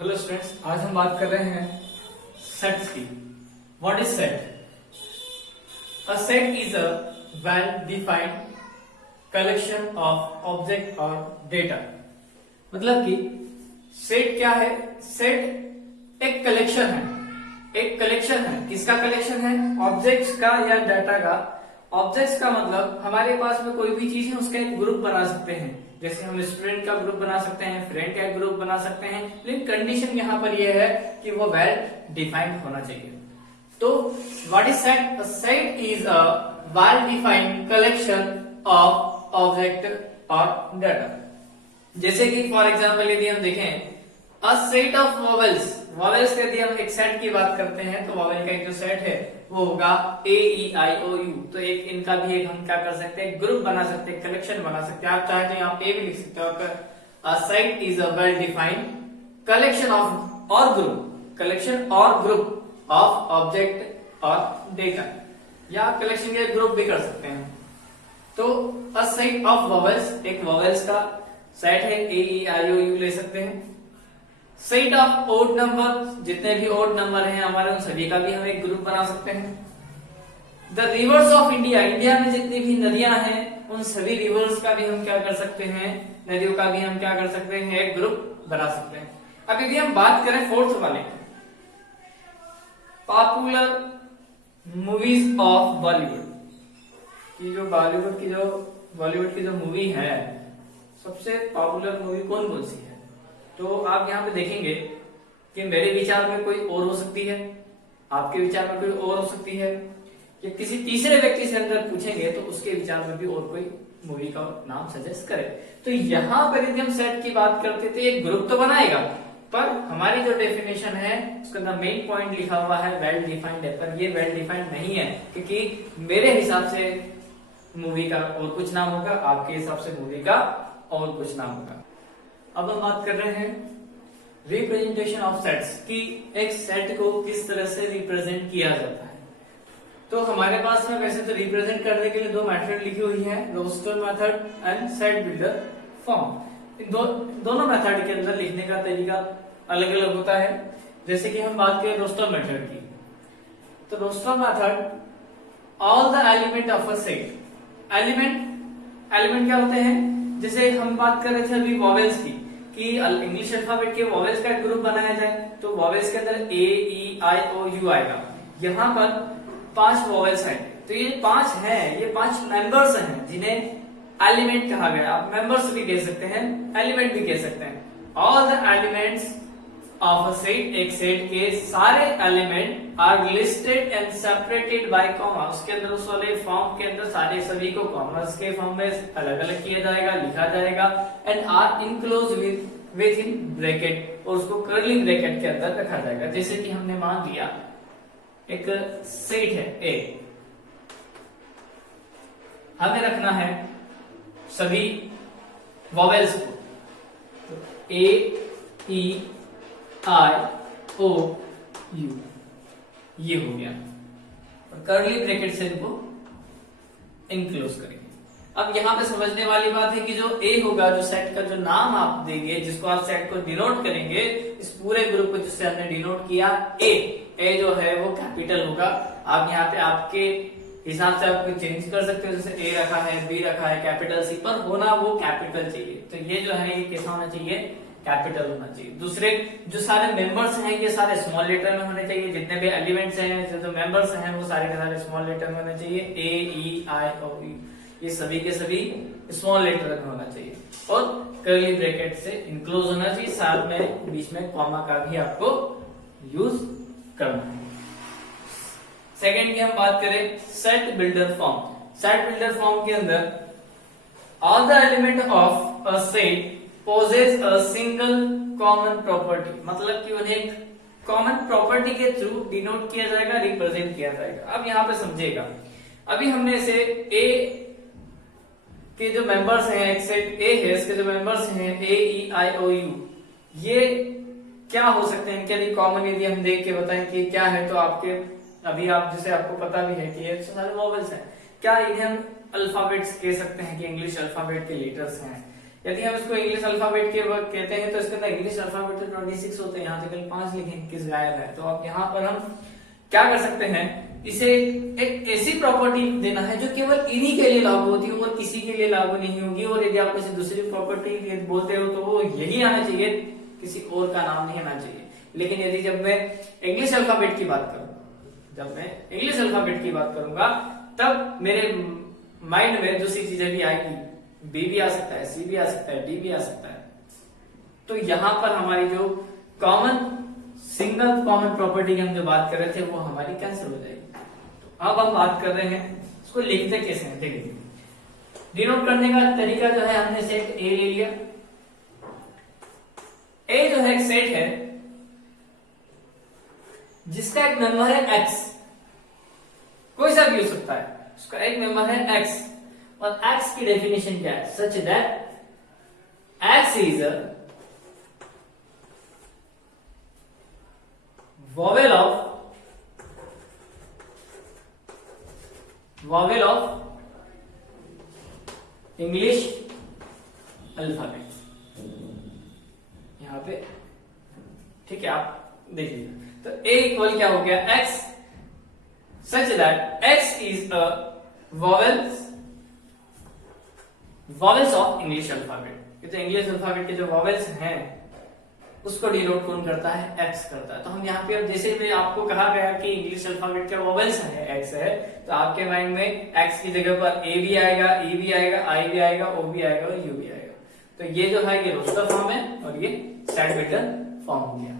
Hello students, आज हम बात कर रहे हैं सेट्स की। What is set? A set is a well defined collection of object और डेटा। मतलब कि सेट क्या है? सेट एक कलेक्शन है। एक कलेक्शन है, किसका कलेक्शन है? ऑब्जेक्ट्स का या डाटा का। ऑब्जेक्ट्स का मतलब हमारे पास में कोई भी चीज है उसका एक ग्रुप बना सकते हैं। जैसे हम स्टूडेंट का ग्रुप बना सकते हैं, फ्रेंड का ग्रुप बना सकते हैं, लेकिन कंडीशन यहाँ पर यह है कि वो वेल डिफाइंड होना चाहिए। तो what is set? Set is a well defined collection of object और डाटा। जैसे कि फॉर एग्जाम्पल यदि हम देखें a set of vowels. Vowels यदि हम एक सेट की बात करते हैं तो वॉवेल का एक जो सेट है वो होगा ए ई आई ओ यू। तो एक इनका भी एक हम क्या कर सकते हैं, ग्रुप बना सकते हैं, कलेक्शन बना सकते हैं। आप चाहे तो यहाँ पे भी लिख सकते हो, a set is a well defined collection of और ग्रुप, कलेक्शन और ग्रुप ऑफ ऑब्जेक्ट और डेटा, या कलेक्शन के ग्रुप भी कर सकते हैं। तो अ सेट ऑफ वॉवेल्स एक वॉवेल्स का सेट है, ए ई आई ओ यू ले सकते हैं। सेट ऑफ ओड नंबर, जितने भी ओड नंबर हैं हमारे उन सभी का भी हम एक ग्रुप बना सकते हैं। The reverse of India, India में जितनी भी नदियां हैं उन सभी रिवर्स का भी हम क्या कर सकते हैं, नदियों का भी हम क्या कर सकते हैं, एक ग्रुप बना सकते हैं। अब यदि हम बात करें फोर्थ वाले, पॉपुलर मूवीज ऑफ बॉलीवुड की, जो बॉलीवुड की जो मूवी है, सबसे पॉपुलर मूवी कौन कौन सी है? तो आप यहाँ पे देखेंगे कि मेरे विचार में कोई और हो सकती है, आपके विचार में कोई और हो सकती है, या किसी तीसरे व्यक्ति से अंदर पूछेंगे तो उसके विचार में भी और कोई मूवी का नाम सजेस्ट करे। तो यहाँ पर यदि हम सेट की बात करते तो एक ग्रुप तो बनाएगा, पर हमारी जो डेफिनेशन है उसके अंदर मेन पॉइंट लिखा हुआ है वेल डिफाइंड है, पर ये वेल डिफाइंड नहीं है, क्योंकि मेरे हिसाब से मूवी का और कुछ नाम होगा, आपके हिसाब से मूवी का और कुछ नाम होगा। अब हम बात कर रहे हैं रिप्रेजेंटेशन ऑफ सेट्स की, एक सेट को किस तरह से रिप्रेजेंट किया जाता है। तो हमारे पास में वैसे तो रिप्रेजेंट करने के लिए दो मेथड लिखी हुई है, roster method and set builder form. इन दोनों मेथड के अंदर लिखने का तरीका अलग अलग होता है। जैसे कि हम बात करें रोस्टर मेथड की, तो roster method all the element of a set. Element क्या होते हैं? जैसे हम बात कर रहे थे अभी वॉवेल्स की, कि इंग्लिश अल्फाबेट के वॉवेल्स का ग्रुप बनाया जाए, तो वॉवेल्स के अंदर ए ई आई ओ यू आएगा। यहाँ पर 5 वॉवेल्स हैं, तो ये 5 हैं, ये 5 मेंबर्स हैं जिन्हें एलिमेंट कहा गया। आप मेंबर्स भी कह सकते हैं, एलिमेंट भी कह सकते हैं। All the elements of a set, एक सेट के सारे element are listed and separated by comma. उसके अंदर उस वाले फॉर्म के अंदर सारे सभी को कॉमर्स के फॉर्म में अलग अलग किया जाएगा, लिखा जाएगा, and are enclose with in bracket, और उसको कर्ली ब्रैकेट के अंदर रखा जाएगा। जैसे कि हमने मान लिया एक सेट है ए, हमें रखना है सभी वॉवेल्स को, तो ए ई आई ओ यू ये हो गया, और कर्ली ब्रैकेट से इनको इनक्लोज करेंगे। अब यहाँ पे समझने वाली बात है कि जो ए होगा, जो सेट का जो नाम आप देंगे, जिसको आप सेट को डिनोट करेंगे, इस पूरे ग्रुप को जिससे हमने डिनोट किया ए जो है वो कैपिटल होगा। आप यहाँ पे आपके हिसाब से आप चेंज कर सकते हो, जैसे ए रखा है, बी रखा है, कैपिटल सी, पर होना वो कैपिटल चाहिए। तो ये जो है ये कैसा होना चाहिए, कैपिटल होना चाहिए। दूसरे जो सारे मेंबर्स हैं ये सारे स्मॉल लेटर में होने चाहिए, जितने भी एलिमेंट्स हैं, जो मेंबर्स हैं वो सारे के सारे स्मॉल लेटर में होने चाहिए। ए ई आई ओ यू ये सभी के सभी स्मॉल लेटर में होना चाहिए, और कर्ली ब्रैकेट से इनक्लोज होना चाहिए। साथ में बीच में कॉमा का भी आपको यूज करना है। सेकेंड की हम बात करें set builder form. Set builder form के अंदर all the element of a set posses a single common property, मतलब कि उन्हें एक कॉमन प्रॉपर्टी के थ्रू डिनोट किया जाएगा, रिप्रेजेंट किया जाएगा। अब यहाँ पे समझिएगा, अभी हमने इसे ए के जो मेंबर्स हैं, एक सेट ए है, इसके जो मेंबर्स हैं ए ई आई ओ यू, ये क्या हो सकते हैं, क्या कॉमन यदि हम देख के बताएं कि क्या है, तो आपके अभी आप जैसे आपको पता भी है कि ये सारे वॉवेल्स हैं, क्या इन्हें हम अल्फाबेट्स कह सकते हैं कि इंग्लिश अल्फाबेट के लेटर्स हैं, यदि हम इसको इंग्लिश अल्फाबेट के कहते हैं तो इसके अंदर इंग्लिश अल्फाबेट तो 26 होते हैं, यहाँ से कल 5 लिखें, किस गायब है। तो अब यहाँ पर हम क्या कर सकते हैं, इसे एक ऐसी प्रॉपर्टी देना है जो केवल इन्हीं के लिए लागू होती है और किसी के लिए लागू नहीं होगी। और यदि आप किसी दूसरी प्रॉपर्टी बोलते हो तो वो यही आना चाहिए, किसी और का नाम नहीं आना चाहिए। लेकिन यदि जब मैं इंग्लिश अल्फाबेट की बात करूं, जब मैं इंग्लिश अल्फाबेट की बात करूंगा तब मेरे माइंड में दूसरी चीजें भी आएगी, बी भी आ सकता है, सी भी आ सकता है, डी भी आ सकता है। तो यहां पर हमारी जो सिंगल कॉमन प्रॉपर्टी की हम जो बात कर रहे थे वो हमारी कैंसिल हो जाएगी। तो अब हम बात कर रहे हैं इसको लिखते कैसे हैं। देखिए, डिनोट करने का तरीका जो है, हमने सेट ए ले लिया। ए जो है एक सेट है जिसका एक मेंबर है एक्स, कोई सा भी हो सकता है, उसका एक मेंबर है एक्स। और एक्स की डेफिनेशन क्या है, such that x is a vowel of English alphabet. यहां पे ठीक है, आप देख लीजिए। तो a इक्वल क्या हो गया, x such that x is a vowels of English alphabet. तो इंग्लिश अल्फाबेट के जो वॉवेल्स हैं उसको डिनोट कौन करता है, एक्स करता है। तो हम यहाँ पे अब जैसे में आपको कहा गया कि इंग्लिश अल्फाबेट के वॉवेल्स है, एक्स है, तो आपके माइंड में एक्स की जगह पर ए भी आएगा, ई भी आएगा, आई भी आएगा, ओ भी आएगा और यू भी आएगा। तो ये जो है ये रोस्टर फॉर्म है और ये स्टैंड बिल्डर फॉर्म हो गया।